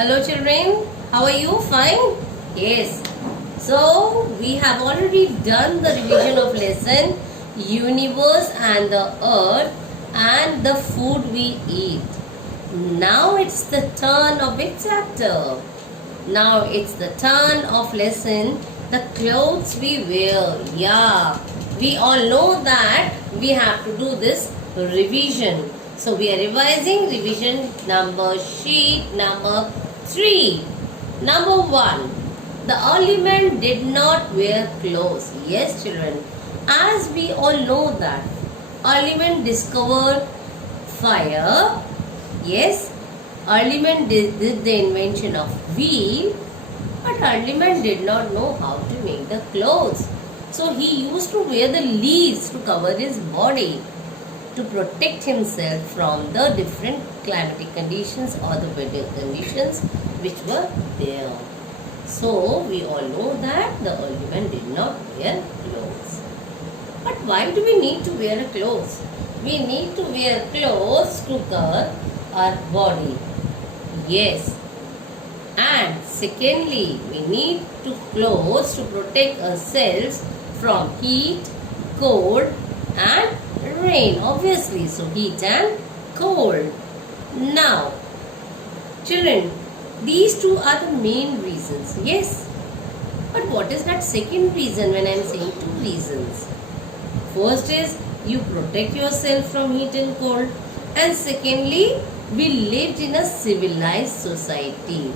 Hello children, how are you? Fine? Yes. So we have already done the revision of lesson universe and the earth and the food we eat. Now it's the turn of which chapter? Now it's the turn of lesson the clothes we wear. Yeah, we all know that we have to do this revision. So we are revising revision sheet number 3. Number 1. The early man did not wear clothes. Yes children, as we all know that early man discovered fire. Yes, early man did the invention of wheel, but early man did not know how to make the clothes. So he used to wear the leaves to cover his body to protect himself from the different climatic conditions or the weather conditions which were there. So we all know that the early man did not wear clothes. But why do we need to wear clothes? We need to wear clothes to cover our body. Yes. And secondly, we need to clothes to protect ourselves from heat, cold and rain. Obviously, so heat and cold. Now, children, these two are the main reasons. Yes. But what is that second reason when I am saying two reasons? First is you protect yourself from heat and cold. And secondly, we lived in a civilized society.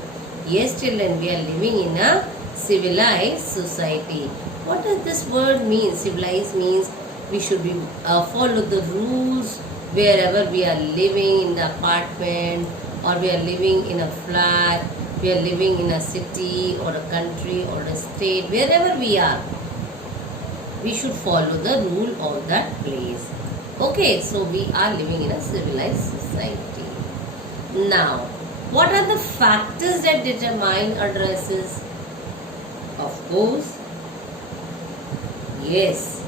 Yes children, we are living in a civilized society. What does this word mean? Civilized means we should be follow the rules wherever we are living, in the apartment or we are living in a flat, we are living in a city or a country or a state, wherever we are. We should follow the rule of that place. Okay, so we are living in a civilized society. Now, what are the factors that determine our dresses? Of course, yes,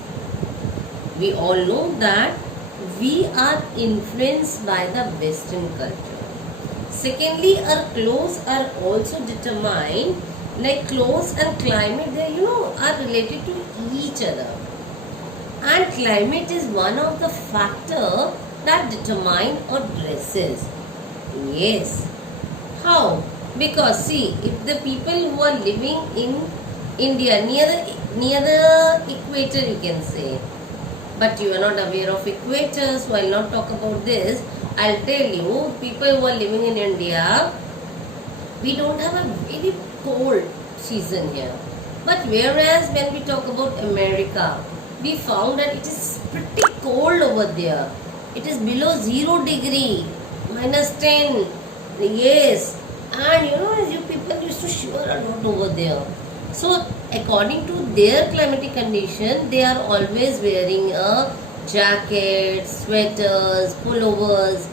we all know that we are influenced by the Western culture. Secondly, our clothes are also determined, like clothes and climate, they are related to each other. And climate is one of the factors that determine our dresses. Yes. How? Because see, if the people who are living in India near the equator, you can say, but you are not aware of equator, so I will not talk about this. I will tell you, people who are living in India, we don't have a very cold season here. But whereas when we talk about America, we found that it is pretty cold over there. It is below 0 degree, -10. Yes. And you people used to shiver a lot over there. So according to their climatic condition, they are always wearing a jacket, sweaters, pullovers.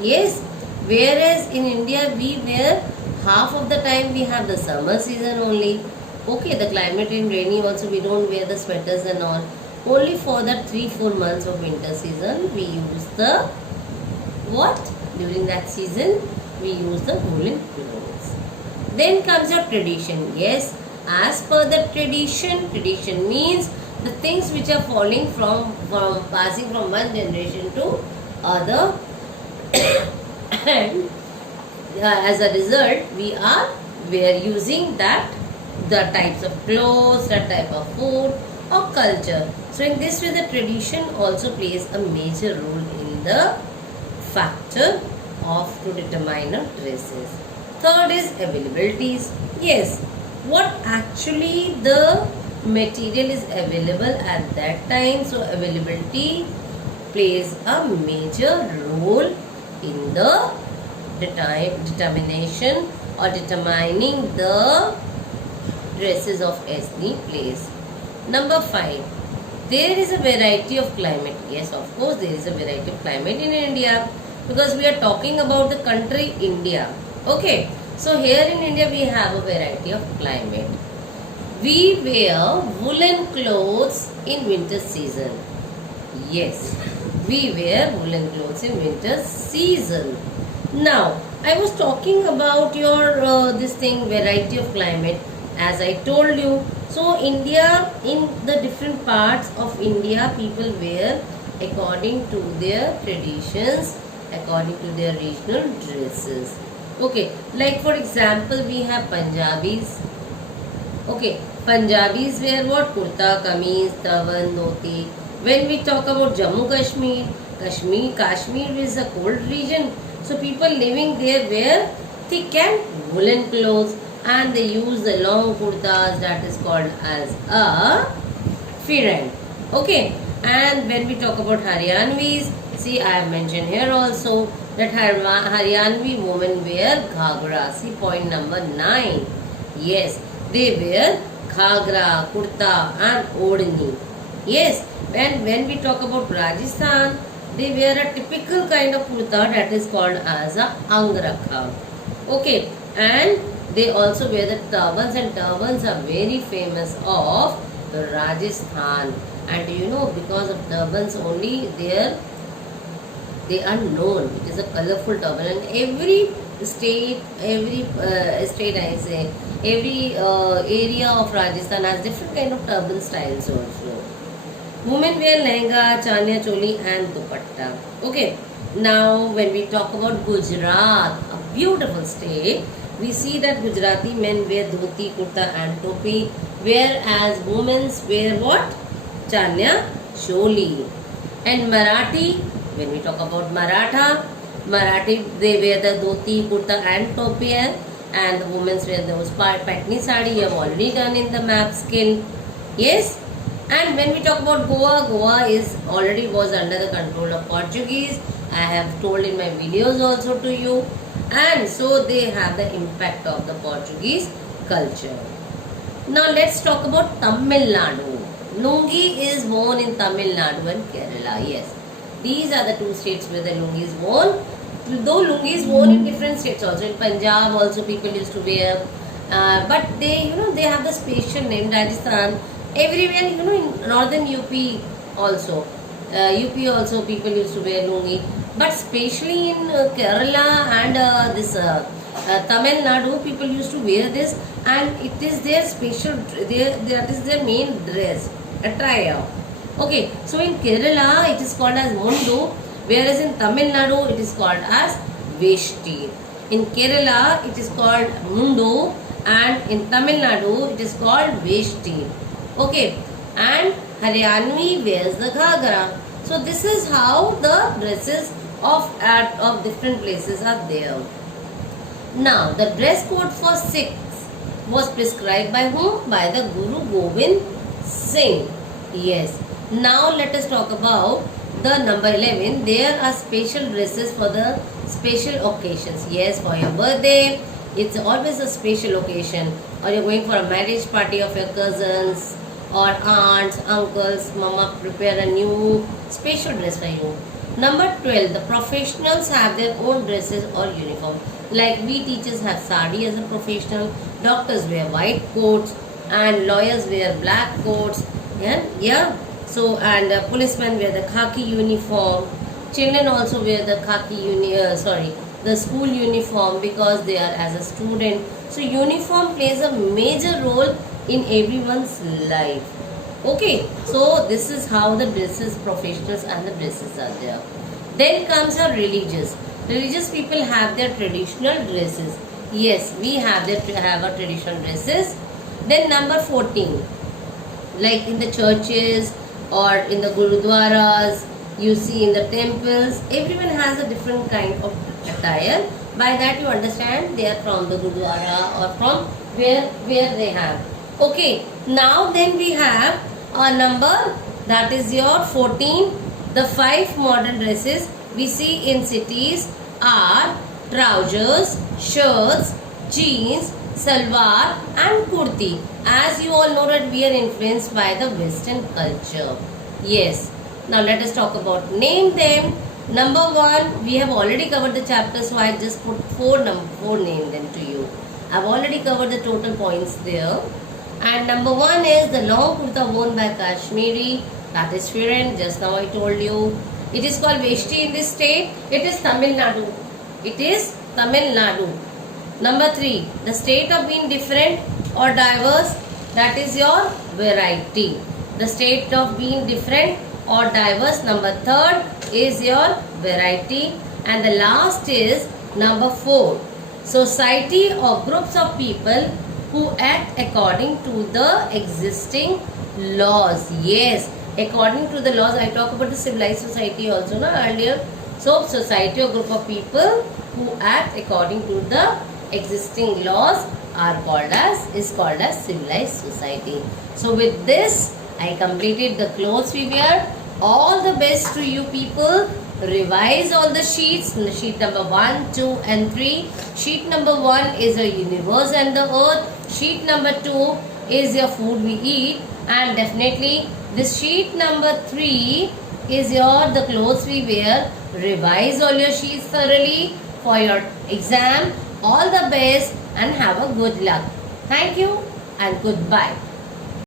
Yes. Whereas in India, we wear half of the time we have the summer season only. Okay, the climate in rainy also we don't wear the sweaters and all. Only for the 3-4 months of winter season we use the what? During that season we use the woolen clothes. Then comes your tradition. Yes, as per the tradition means the things which are falling from passing from one generation to other and as a result we are using the types of clothes, that type of food or culture. So in this way the tradition also plays a major role in the factor of to determine our dresses. Third is availabilities. Yes, what actually the material is available at that time. So availability plays a major role in the determination or determining the dresses of any place. Number 5. There is a variety of climate. Yes, of course, there is a variety of climate in India because we are talking about the country India. Okay, so here in India we have a variety of climate. We wear woolen clothes in winter season. Yes, we wear woolen clothes in winter season. Now, I was talking about your this thing variety of climate, as I told you. So India, in the different parts of India, people wear according to their traditions, according to their regional dresses. Okay, like for example, we have Punjabis. Okay, Punjabis wear what? Kurta, kameez, turban, dhoti. When we talk about Jammu Kashmir, Kashmir is a cold region. So people living there wear thick and woolen clothes, and they use the long kurtas, that is called as a firan. Okay, and when we talk about Haryanvis, see I have mentioned here also that Haryanvi women wear ghagra. See point number 9. Yes, they wear ghagra, kurta and odni. Yes, and when we talk about Rajasthan, they wear a typical kind of kurta that is called as a angrakha. Okay, and they also wear the turbans, and turbans are very famous of Rajasthan. And you know, because of turbans only, they are known. It is a colorful turban, and every state I say, every area of Rajasthan has different kind of turban styles also. Women wear lehenga, chania choli and dupatta. Okay. Now when we talk about Gujarat, a beautiful state, we see that Gujarati men wear dhoti, kurta and topi, whereas women wear what? Chania choli. And Marathi, when we talk about Marathi they wear the dhoti, kurta and topi, and the women wear those patni sari. You have already done in the map skill. Yes. And when we talk about Goa, Goa is already was under the control of Portuguese. I have told in my videos also to you. And so they have the impact of the Portuguese culture. Now let's talk about Tamil Nadu. Lungi is worn in Tamil Nadu and Kerala. Yes. These are the two states where the lungi is worn. Though lungi is worn in different states also. In Punjab also people used to wear. But they, they have the special name, Rajasthan. Everywhere, in northern UP also. UP also people used to wear lungi. But especially in Kerala and this Tamil Nadu, people used to wear this, and it is their special, that is their main dress, attire. Okay, so in Kerala it is called as mundu, whereas in Tamil Nadu it is called as veshti. In Kerala it is called mundu, and in Tamil Nadu it is called veshti. Okay, and Haryanvi wears the ghagra. So this is how the dresses of different places are there. Now the dress code for Sikhs was prescribed by whom? By the Guru Gobind Singh. Yes. Now let us talk about the number 11. There are special dresses for the special occasions. Yes, for your birthday, it's always a special occasion, or you're going for a marriage party of your cousins or aunts, uncles. Mama prepare a new special dress for you. Number 12, the professionals have their own dresses or uniform. Like we teachers have sari as a professional, doctors wear white coats, and lawyers wear black coats. Yeah. So and policemen wear the khaki uniform. Children also wear the the school uniform because they are as a student. So uniform plays a major role in everyone's life. Okay, so this is how the dresses, professionals and the dresses are there. Then comes our religious. Religious people have their traditional dresses. Yes, we have our traditional dresses. Then number 14, like in the churches or in the gurudwaras, you see in the temples, everyone has a different kind of attire. By that you understand they are from the gurudwara or from where they have. Okay, now then we have a number, that is your 14. The 5 modern dresses we see in cities are trousers, shirts, jeans, salwar and kurti. As you all know that we are influenced by the Western culture. Yes. Now let us talk about, name them. Number 1, we have already covered the chapter, so I just put 4 name them to you. I have already covered the total points there. And number 1 is the long kurta worn by Kashmiri, that is firan, just now I told you. It is called veshti in this state. It is Tamil Nadu. It is Tamil Nadu. Number 3, the state of being different or diverse, that is your variety. The state of being different or diverse, number 3rd is your variety. And the last is number 4, society or groups of people who act according to the existing laws. Yes, according to the laws. I talked about the civilized society also earlier. So society or group of people who act according to the existing laws is called as civilized society. So with this I completed the clothes we wear. All the best to you people. Revise all the sheets. Sheet number 1, 2 and 3. Sheet number 1 is the universe and the earth. Sheet number 2 is your food we eat. And definitely this sheet number 3 is the clothes we wear. Revise all your sheets thoroughly for your exam. All the best and have a good luck. Thank you and goodbye.